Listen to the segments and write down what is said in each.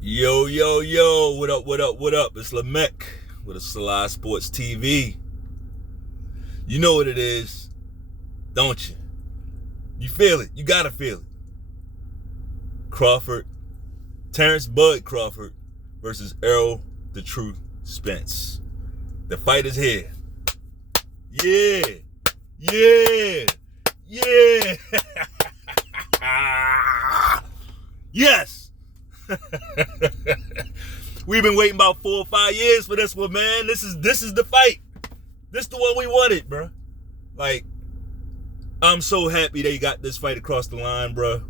Yo, yo, yo, what up, what up, what up? It's Lemekh with a selahsportstv. You know what it is, don't you? You feel it. You gotta feel it. Crawford, Terence Bud Crawford versus Errol the Truth Spence. The fight is here. Yeah, yeah, yeah. Yes. We've been waiting about 4 or 5 years for this one, man. This is the fight. This the one we wanted, bro. Like, I'm so happy they got this fight across the line, bro.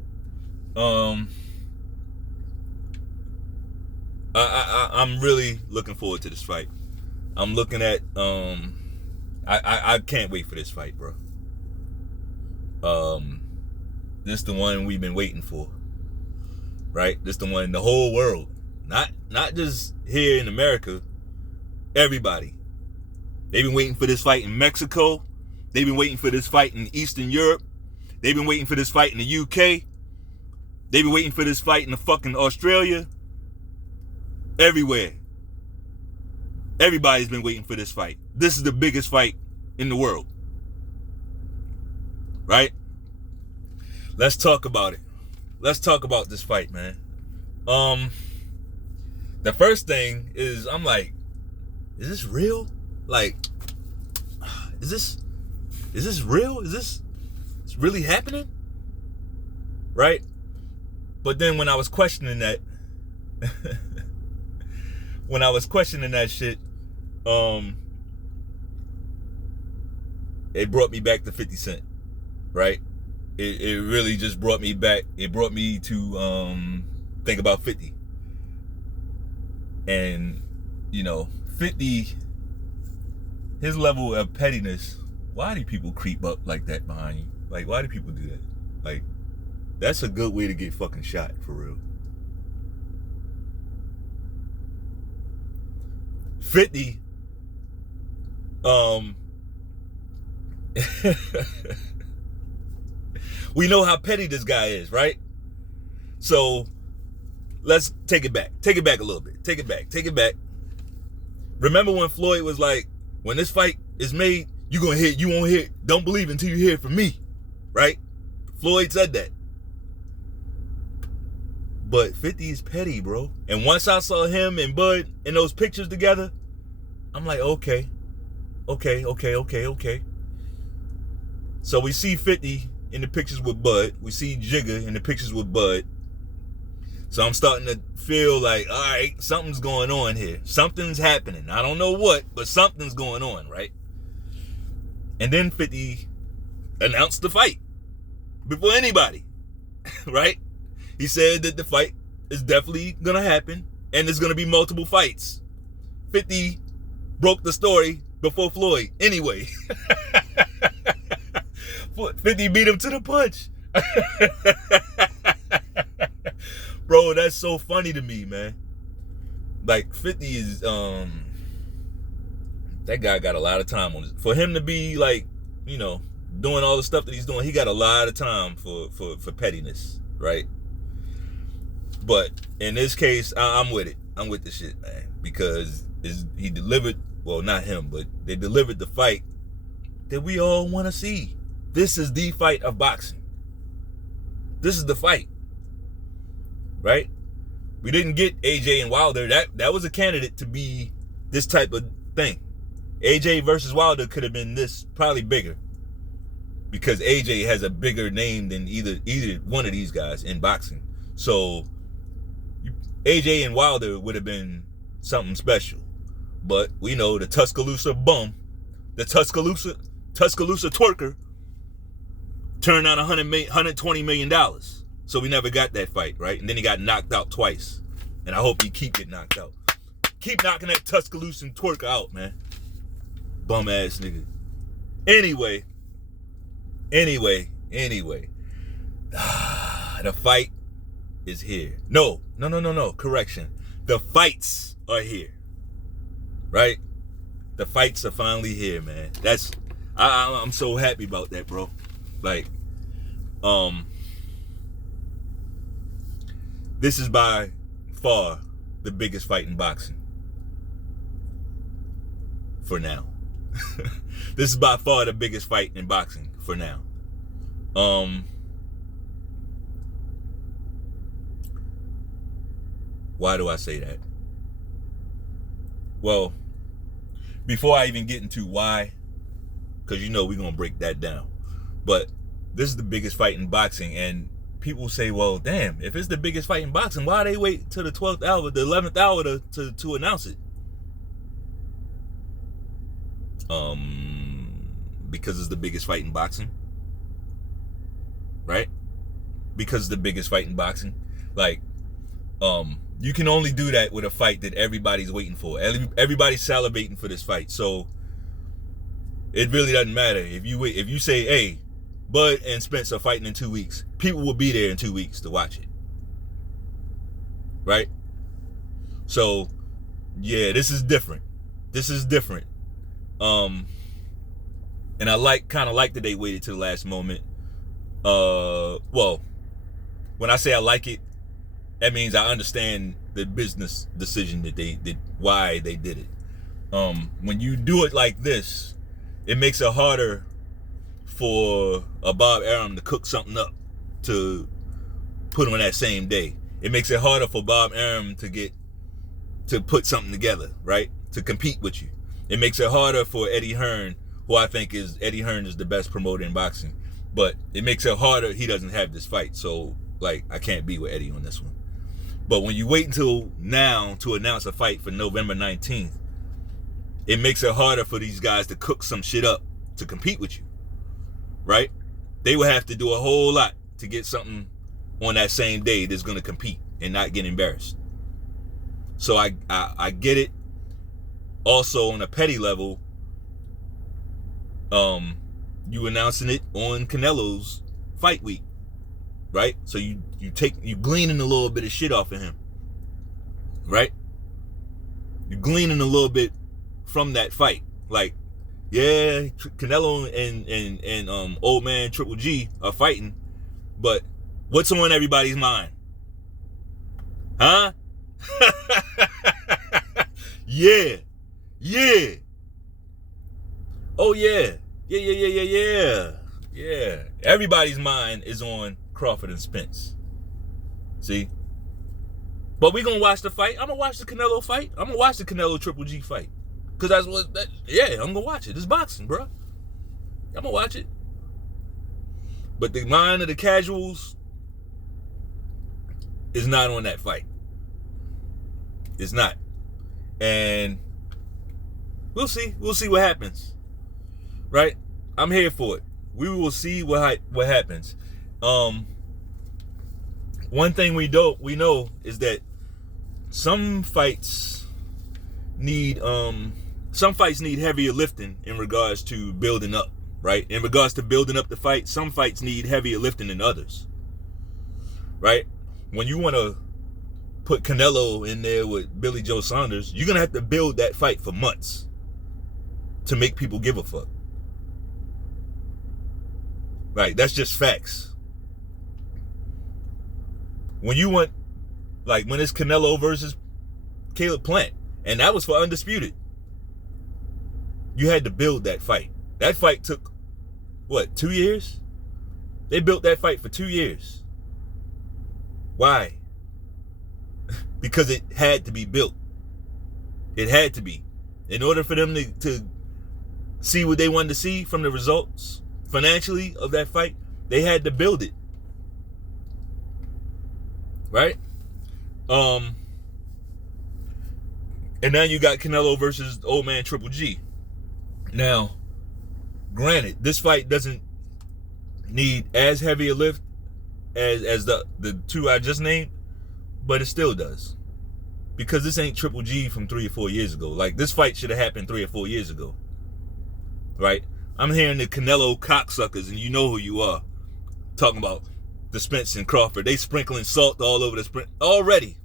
I'm really looking forward to this fight. I'm looking at I can't wait for this fight, bro. This the one we've been waiting for. Right? This the one in the whole world. Not just here in America. Everybody. They've been waiting for this fight in Mexico. They've been waiting for this fight in Eastern Europe. They've been waiting for this fight in the UK. They've been waiting for this fight in the fucking Australia. Everywhere. Everybody's been waiting for this fight. This is the biggest fight in the world. Right? Let's talk about it. Let's talk about this fight, man. The first thing is, I'm like, is this real? Like, is this real? Is this really happening? Right? But then when I was questioning that, shit, it brought me back to 50 Cent, right? It really just brought me back. It brought me to think about 50. And, 50, his level of pettiness, why do people creep up like that behind you? Like, why do people do that? Like, that's a good way to get fucking shot, for real. 50, we know how petty this guy is, right? So let's take it back. Take it back a little bit. Take it back. Remember when Floyd was like, when this fight is made, you won't hear it. Don't believe until you hear it from me, right? Floyd said that. But 50 is petty, bro. And once I saw him and Bud in those pictures together, I'm like, okay. So we see 50 in the pictures with Bud. We see Jigga in the pictures with Bud. So I'm starting to feel like, all right, something's going on here. Something's happening. I don't know what, but something's going on, right? And then 50 announced the fight before anybody, right? He said that the fight is definitely going to happen and there's going to be multiple fights. 50 broke the story before Floyd anyway. 50 beat him to the punch. Bro, that's so funny to me, man. Like, 50 is, that guy got a lot of time on it. For him to be, like, doing all the stuff that he's doing, he got a lot of time for pettiness, right? But in this case, I'm with it. I'm with the shit, man. Because he delivered, well, not him, but they delivered the fight that we all want to see. This is the fight of boxing. This is the fight. Right? We didn't get AJ and Wilder. That was a candidate to be this type of thing. AJ versus Wilder could have been this, probably bigger. Because AJ has a bigger name than either one of these guys in boxing. So AJ and Wilder would have been something special. But we know the Tuscaloosa bum, the Tuscaloosa twerker, turned out $120 million. So we never got that fight, right? And then he got knocked out twice. And I hope he keep getting knocked out. Keep knocking that Tuscaloosa twerker out, man. Bum ass nigga. Anyway. The fight is here. No. Correction. The fights are here. Right? The fights are finally here, man. I'm so happy about that, bro. Like, this is by far the biggest fight in boxing. For now. This is by far the biggest fight in boxing for now. Why do I say that? Well, before I even get into why, because you know we're going to break that down. But this is the biggest fight in boxing, and people say, well, damn, if it's the biggest fight in boxing, why they wait till the 12th hour, the 11th hour to announce it? Because it's the biggest fight in boxing. Right? Because it's the biggest fight in boxing. Like, you can only do that with a fight that everybody's waiting for. Everybody's salivating for this fight. So it really doesn't matter. If you say, hey, Bud and Spence are fighting in 2 weeks, people will be there in 2 weeks to watch it. Right? So, yeah, this is different. This is different. And I kind of like that they waited to the last moment. Well, when I say I like it, that means I understand the business decision that they did, why they did it. When you do it like this, it makes it harder for a Bob Arum to cook something up to put on that same day. It makes it harder for Bob Arum to put something together, right? To compete with you. It makes it harder for Eddie Hearn, who I think Eddie Hearn is the best promoter in boxing. But it makes it harder. He doesn't have this fight. So, like, I can't be with Eddie on this one. But when you wait until now to announce a fight for November 19th, it makes it harder for these guys to cook some shit up to compete with you. Right? They will have to do a whole lot to get something on that same day that's going to compete and not get embarrassed. So I get it. Also, on a petty level, you announcing it on Canelo's fight week, right? So you gleaning a little bit of shit off of him, right? You're gleaning a little bit from that fight. Like, yeah, Canelo and old man Triple G are fighting, but what's on everybody's mind? Huh? Yeah. Oh yeah. Yeah. Everybody's mind is on Crawford and Spence. See? But we gonna watch the fight. I'm gonna watch the Canelo fight. I'm gonna watch the Canelo Triple G fight. Cause I'm gonna watch it. It's boxing, bro. I'm gonna watch it. But the mind of the casuals is not on that fight. It's not. And we'll see. We'll see what happens. Right? I'm here for it. We will see what happens. One thing we know is that some fights need heavier lifting in regards to building up, right? In regards to building up the fight, some fights need heavier lifting than others. Right? When you want to put Canelo in there with Billy Joe Saunders, you're going to have to build that fight for months to make people give a fuck. Right? That's just facts. When you want, like, when it's Canelo versus Caleb Plant, and that was for Undisputed, you had to build that fight. That fight took, 2 years? They built that fight for 2 years. Why? Because it had to be built. It had to be. In order for them to see what they wanted to see from the results financially of that fight, they had to build it. Right? And now you got Canelo versus old man Triple G. Now, granted, this fight doesn't need as heavy a lift as the two I just named, but it still does. Because this ain't Triple G from 3 or 4 years ago. Like, this fight should have happened 3 or 4 years ago. Right? I'm hearing the Canelo cocksuckers, and you know who you are, talking about the Spence and Crawford. They sprinkling salt all over the sprint already.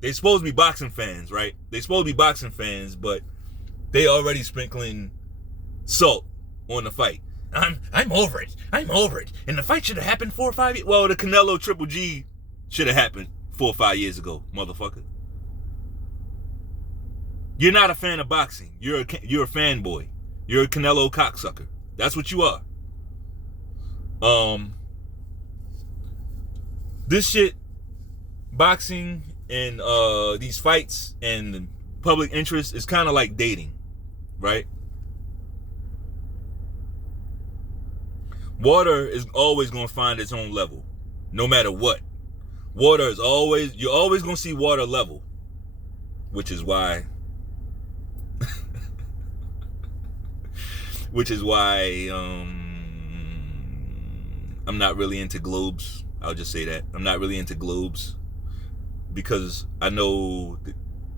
They supposed to be boxing fans, right? They supposed to be boxing fans, but they already sprinkling salt on the fight. I'm over it. And the fight should have happened 4 or 5 years. Well, the Canelo Triple G should have happened 4 or 5 years ago, motherfucker. You're not a fan of boxing. You're a fanboy. You're a Canelo cocksucker. That's what you are. This shit, boxing and these fights and the public interest is kind of like dating, right? Water is always going to find its own level, no matter what. Water is always, you're always going to see water level, which is why I'm not really into globes. I'll just say that. I'm not really into globes because I know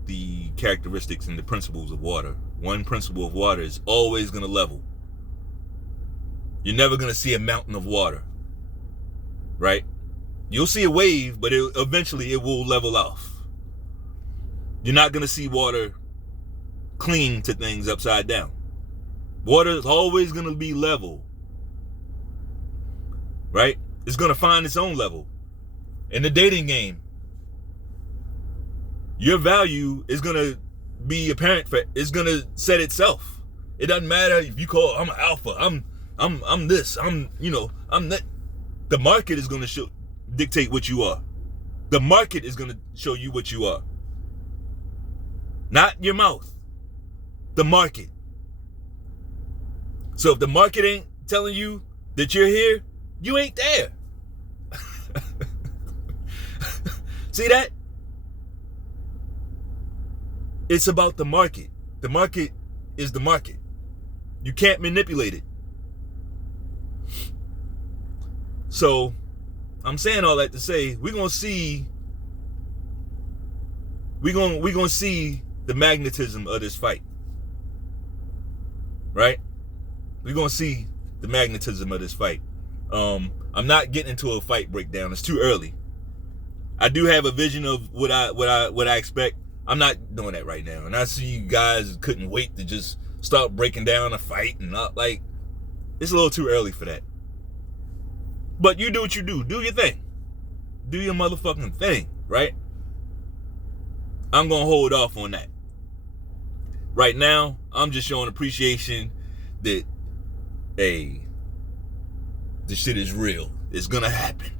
the characteristics and the principles of water. One principle of water is always going to level. You're never going to see a mountain of water, right? You'll see a wave, but eventually it will level off. You're not going to see water cling to things upside down. Water is always going to be level, right? It's going to find its own level. In the dating game, your value is going to be apparent. It's going to set itself. It doesn't matter if you call, I'm an alpha, I'm this, I'm that. The market is going to dictate what you are. The market is going to show you what you are. Not your mouth. The market. So if the market ain't telling you that you're here, you ain't there. See that? It's about the market. The market is the market. You can't manipulate it. So I'm saying all that to say we're gonna see the magnetism of this fight. Right? We're gonna see the magnetism of this fight. I'm not getting into a fight breakdown. It's too early. I do have a vision of what I expect. I'm not doing that right now. And I see you guys couldn't wait to just start breaking down a fight and not like it's a little too early for that. But you do what you do. Do your thing. Do your motherfucking thing, right? I'm gonna hold off on that. Right now, I'm just showing appreciation that, hey, this shit is real. It's gonna happen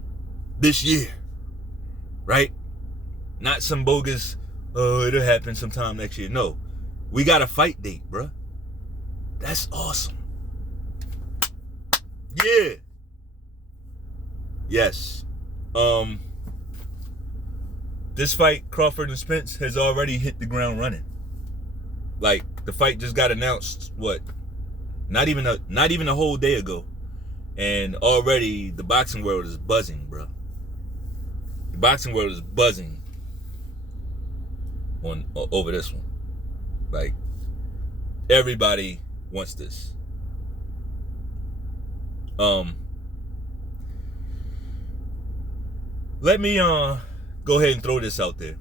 this year, right? Not some bogus, oh, it'll happen sometime next year. No, we got a fight date, bruh. That's awesome. Yeah. Yes. This fight, Crawford and Spence, has already hit the ground running. Like, the fight just got announced, what? Not even a whole day ago. And already the boxing world is buzzing, bro. The boxing world is buzzing over this one. Like, everybody wants this. Let me go ahead and throw this out there.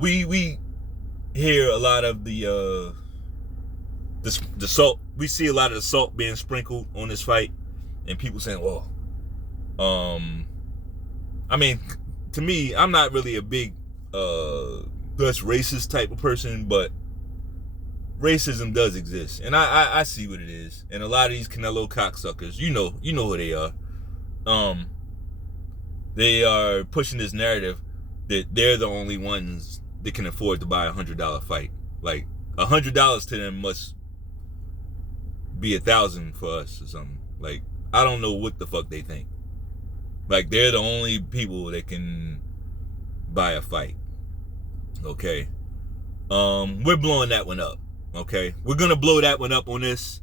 We hear a lot of the salt. We see a lot of the salt being sprinkled on this fight, and people saying, "Well, I mean, to me, I'm not really a big less racist type of person, but racism does exist, and I see what it is. And a lot of these Canelo cocksuckers, you know who they are. They are pushing this narrative that they're the only ones that can afford to buy $100 fight. Like, $100 to them must be 1,000 for us or something. Like, I don't know what the fuck they think. Like, they're the only people that can buy a fight. Okay? We're blowing that one up. Okay? We're gonna blow that one up on this.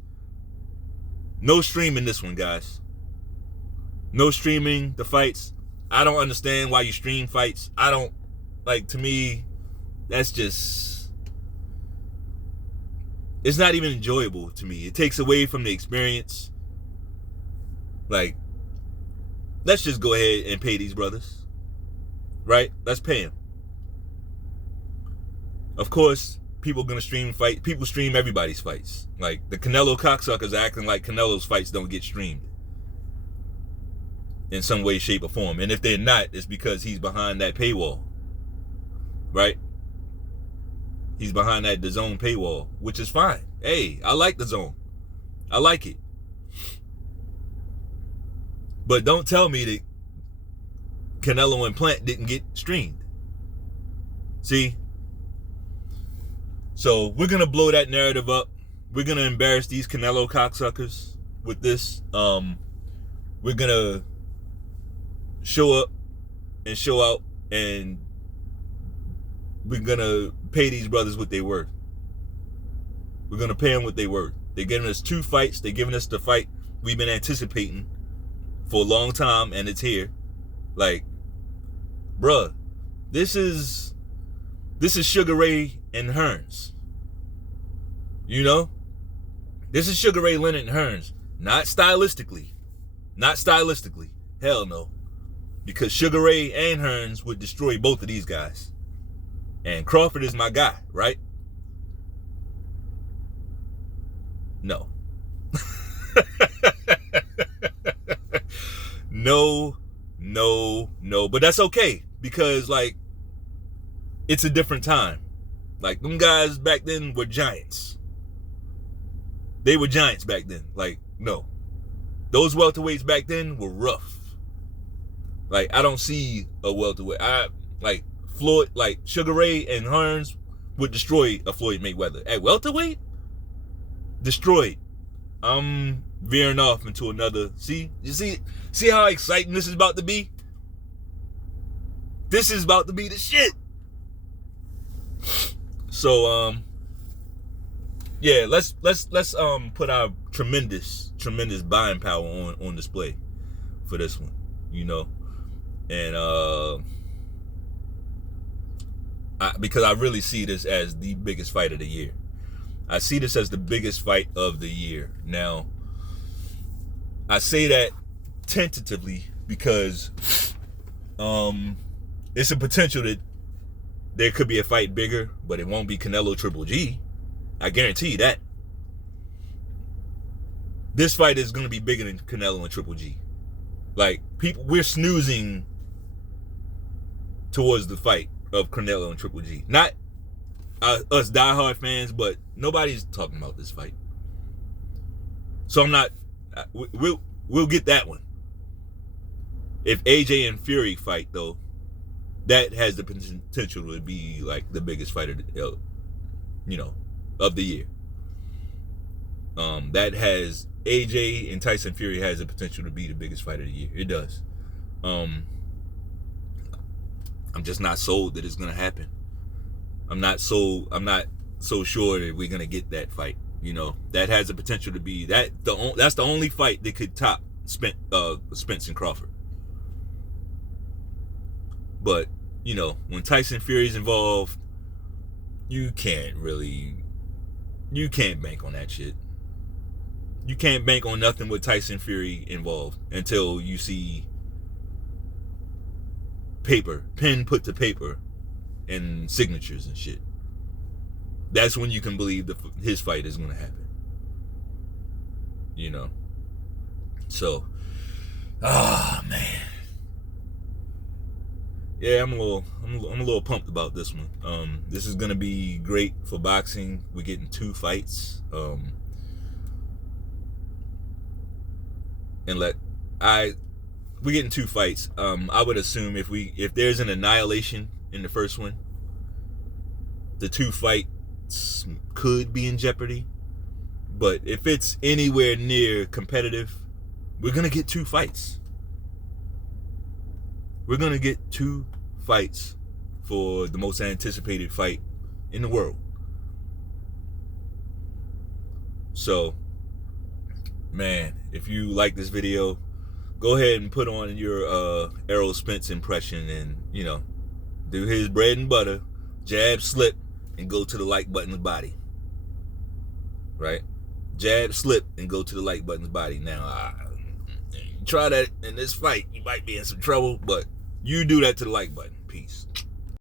No streaming this one, guys. No streaming the fights. I don't understand why you stream fights. I don't, like, to me, that's just, it's not even enjoyable to me. It takes away from the experience. Like, let's just go ahead and pay these brothers. Right? Let's pay them. Of course, people gonna stream fight. People stream everybody's fights. Like, the Canelo cocksuckers are acting like Canelo's fights don't get streamed. in some way, shape, or form. And if they're not, it's because he's behind that paywall, right? He's behind that DAZN paywall, which is fine. Hey, I like DAZN. I like it. But don't tell me that Canelo and Plant didn't get streamed. See? So we're going to blow that narrative up. We're going to embarrass these Canelo cocksuckers with this. We're going to show up and show out, and we're going to pay these brothers what they worth. We're going to pay them what they worth. They're giving us 2 fights. They're giving us the fight we've been anticipating for a long time, and it's here. Like, bruh, this is Sugar Ray and Hearns. You know? This is Sugar Ray Leonard and Hearns. Not stylistically. Not stylistically. Hell no. Because Sugar Ray and Hearns would destroy both of these guys. And Crawford is my guy, right? No. No. But that's okay. Because, like, it's a different time. Like, them guys back then were giants. They were giants back then. Like, no. Those welterweights back then were rough. Like, I don't see a welterweight. Floyd, like, Sugar Ray and Hearns would destroy a Floyd Mayweather. At welterweight? Destroyed. I'm veering off into another. See how exciting this is about to be? This is about to be the shit. So, yeah, let's put our tremendous buying power on display for this one, you know. And because I really see this as the biggest fight of the year. I see this as the biggest fight of the year. Now, I say that tentatively because it's a potential that there could be a fight bigger, but it won't be Canelo Triple G. I guarantee you that. This fight is going to be bigger than Canelo and Triple G. Like, we're snoozing towards the fight of Canelo and Triple G. Not us diehard fans, but nobody's talking about this fight. So I'm not. We'll get that one. If AJ and Fury fight, though, that has the potential to be like the biggest fight of the, of the year. That has AJ and Tyson Fury has the potential to be the biggest fight of the year. It does. I'm just not sold that it's gonna happen. I'm not so sure that we're gonna get that fight. You know, that has the potential to be that's the only fight that could top Spence and Crawford. But, you know, when Tyson Fury's involved, you can't bank on that shit. You can't bank on nothing with Tyson Fury involved until you see pen put to paper and signatures and shit. That's when you can believe his fight is going to happen. You know? So, man. Yeah, I'm a little pumped about this one. This is gonna be great for boxing. We're getting 2 fights. We're getting 2 fights. I would assume if there's an annihilation in the first one, the 2 fights could be in jeopardy. But if it's anywhere near competitive, we're gonna get 2 fights. We're going to get 2 fights for the most anticipated fight in the world. So, man, if you like this video, go ahead and put on your Errol Spence impression and, do his bread and butter, jab, slip, and go to the like button's body. Right? Jab, slip, and go to the like button's body. Now, try that in this fight, you might be in some trouble, but you do that to the like button. Peace.